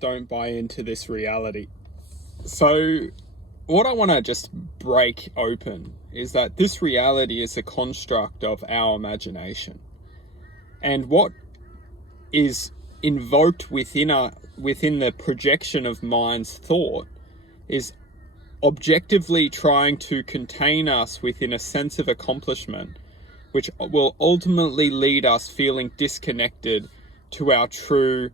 don't buy into this reality. So what I want to just break open is that this reality is a construct of our imagination. And what is invoked within the projection of mind's thought is objectively trying to contain us within a sense of accomplishment, which will ultimately lead us feeling disconnected to our true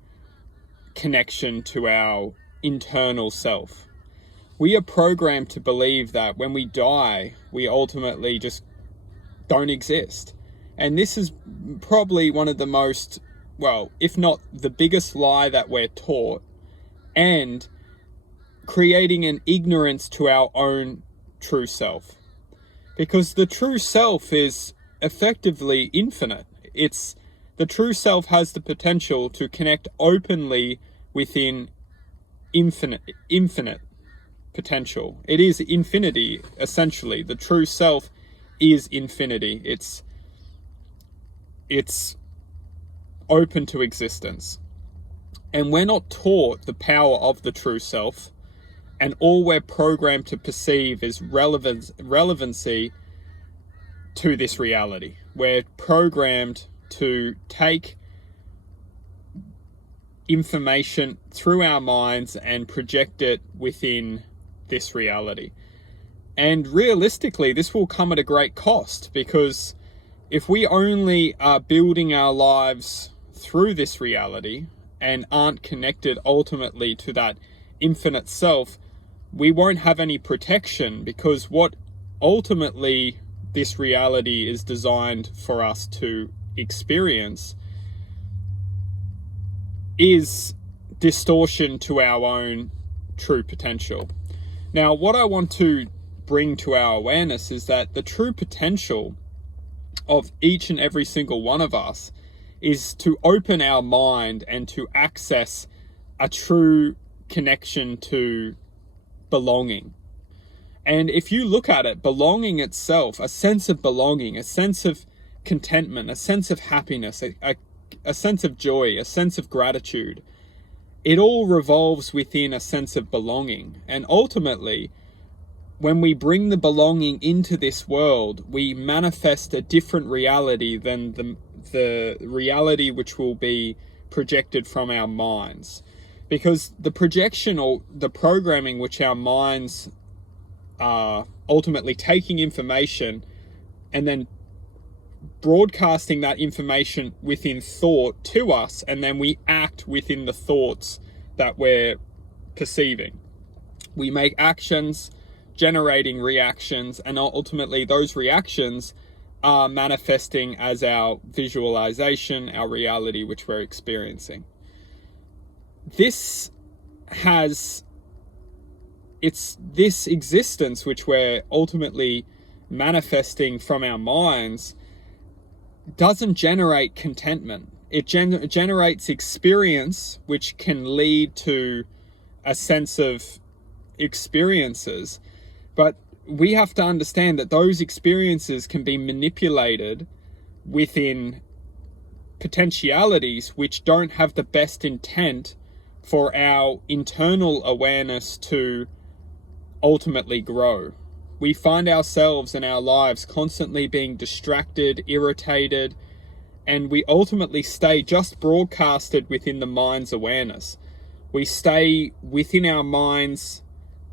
connection to our internal self. We are programmed to believe that when we die, we ultimately just don't exist. And this is probably one of the most, well, if not the biggest lie that we're taught, and creating an ignorance to our own true self. Because the true self is effectively infinite. The true self has the potential to connect openly within infinite potential. It is infinity, essentially. The true self is infinity. It's open to existence. And we're not taught the power of the true self, and all we're programmed to perceive is relevancy to this reality. We're programmed to take information through our minds and project it within this reality. And realistically, this will come at a great cost, because if we only are building our lives through this reality and aren't connected ultimately to that infinite self, we won't have any protection, because what ultimately this reality is designed for us to experience is distortion to our own true potential. Now, what I want to bring to our awareness is that the true potential of each and every single one of us is to open our mind and to access a true connection to belonging. And if you look at it, belonging itself, a sense of belonging, a sense of contentment, a sense of happiness, a sense of joy, a sense of gratitude, it all revolves within a sense of belonging. And ultimately, when we bring the belonging into this world, we manifest a different reality than the reality which will be projected from our minds. Because the projection or the programming which our minds are ultimately taking information and then broadcasting that information within thought to us, and then we act within the thoughts that we're perceiving. We make actions, generating reactions, and ultimately those reactions are manifesting as our visualization, our reality which we're experiencing. This existence which we're ultimately manifesting from our minds doesn't generate contentment. It generates experience, which can lead to a sense of experiences. But we have to understand that those experiences can be manipulated within potentialities which don't have the best intent for our internal awareness to ultimately grow. We find ourselves in our lives constantly being distracted, irritated, and we ultimately stay just broadcasted within the mind's awareness. We stay within our mind's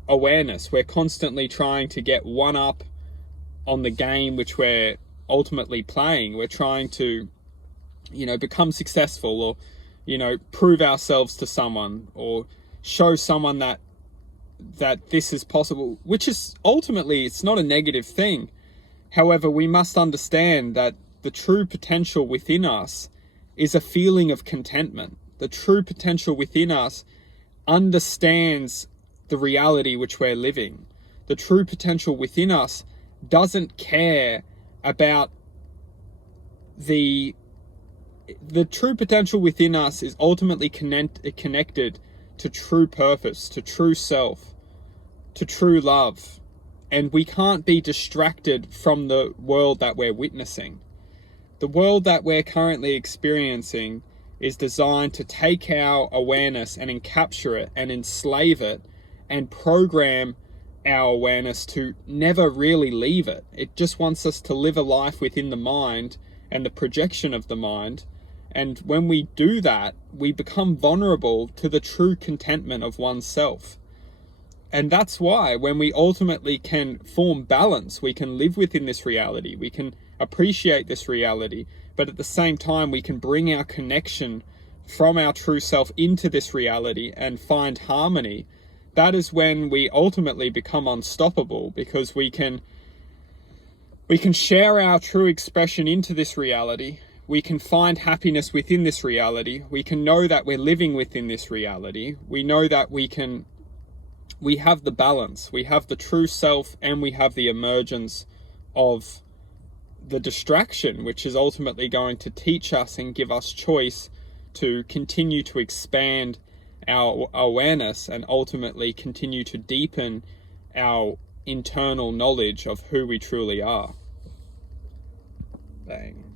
awareness. We're constantly trying to get one up on the game which we're ultimately playing. We're trying to, become successful, or, prove ourselves to someone, or show someone that this is possible, which is ultimately, it's not a negative thing. However, we must understand that the true potential within us is a feeling of contentment. The true potential within us understands the reality which we're living. The true potential within us doesn't care about the true potential within us is ultimately connected to true purpose, to true self, to true love. And we can't be distracted from the world that we're witnessing. The world that we're currently experiencing is designed to take our awareness and encapture it and enslave it and program our awareness to never really leave it. It just wants us to live a life within the mind and the projection of the mind. And when we do that, we become vulnerable to the true contentment of oneself. And that's why when we ultimately can form balance, we can live within this reality, we can appreciate this reality, but at the same time, we can bring our connection from our true self into this reality and find harmony. That is when we ultimately become unstoppable, because we can share our true expression into this reality. We can find happiness within this reality. We can know that we're living within this reality. We know that we have the balance. We have the true self, and we have the emergence of the distraction, which is ultimately going to teach us and give us choice to continue to expand our awareness and ultimately continue to deepen our internal knowledge of who we truly are. Bang.